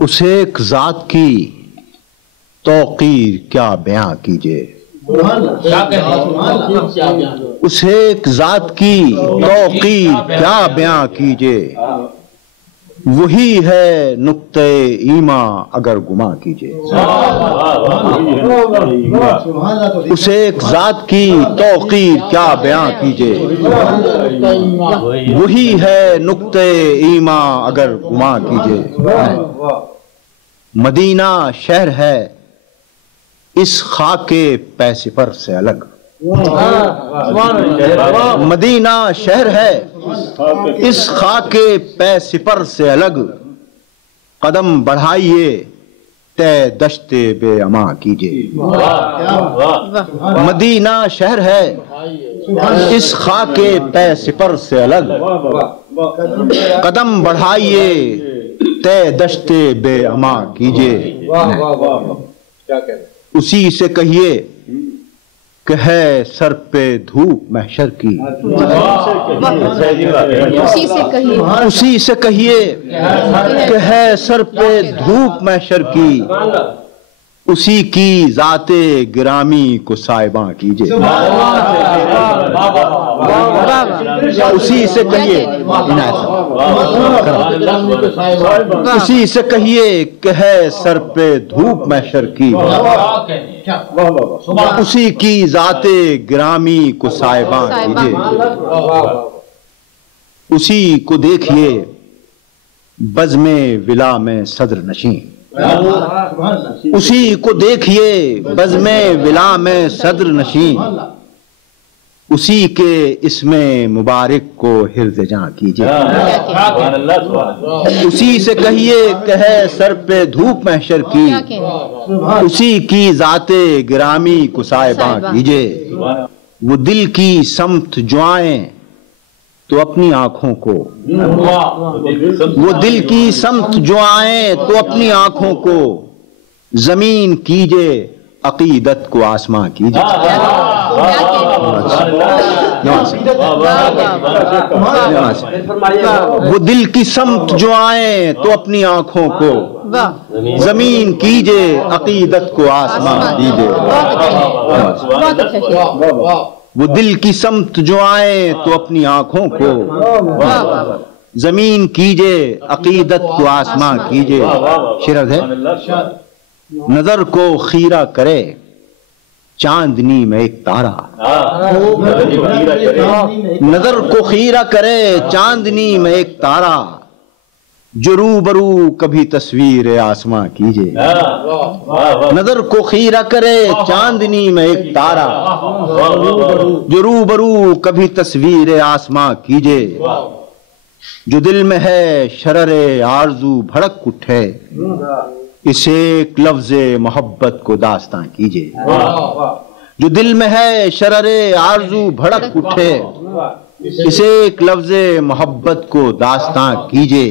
اس ایک ذات کی توقیر کیا بیاں کیجے، اس ایک ذات کی توقیر کیا بیاں کیجے، وہی ہے نقطۂ ایماں اگر گماں کیجے۔ اس ایک ذات کی توقیر کیا بیاں کیجے، وہی ہے نقطۂ ایماں اگر گماں کیجے۔ مدینہ شہر ہے اس خاک پہ سپر سے الگ، مدینہ شہر ہے اس خاک پہ سپر سے الگ، قدم بڑھائیے تے دشت بے اما کیجے۔ مدینہ شہر ہے اس خاک پہ سپر سے الگ، قدم بڑھائیے تے دشت بے اما کیجے۔ اسی سے کہیے کہ ہے سر پہ دھوپ محشر کی، اسی سے کہیے کہ ہے سر پہ دھوپ محشر کی، اسی کی ذات گرامی کو سائباں کیجے۔ اسی سے کہیے اسی سے کہیے کہ ہے سر پہ دھوپ محشر کی، اسی کی ذات گرامی کو سائباں کیجے۔ اسی کو دیکھیے بزم ولا میں صدر نشین، اسی کو دیکھیے بزم ولا میں صدر نشین، اسی کے اسم مبارک کو حرز جاں کیجے۔ اسی سے کہیے کہ ہے سر پہ دھوپ محشر کی، اسی کی ذات گرامی کو سائباں کیجے۔ وہ دل کی سمت جو آئیں تو اپنی آنکھوں کو، وہ دل کی سمت جو آئیں تو اپنی آنکھوں کو، زمین کیجے عقیدت کو آسماں کیجے۔ وہ دل کی سمت جو آئیں تو اپنی آنکھوں کو، زمین کیجے عقیدت کو آسماں کیجے۔ وہ دل کی سمت جو آئیں تو اپنی آنکھوں کو، زمین کیجے عقیدت کو آسماں کیجے۔ شرط ہے نظر کو خیرہ کرے چاندنی میں ایک تارا، نظر کو خیرہ کرے چاندنی میں ایک تارا، جو روبرو کبھی تصویر آسماں کیجے۔ نظر کو خیرہ کرے چاندنی میں ایک تارا، جو روبرو کبھی تصویر آسماں کیجے۔ جو دل میں ہے شرر آرزو بھڑک اٹھے، اس ایک لفظ محبت کو داستاں کیجے۔ جو دل میں ہے شرر آرزو بھڑک اٹھے، اس ایک لفظ محبت کو داستاں کیجے۔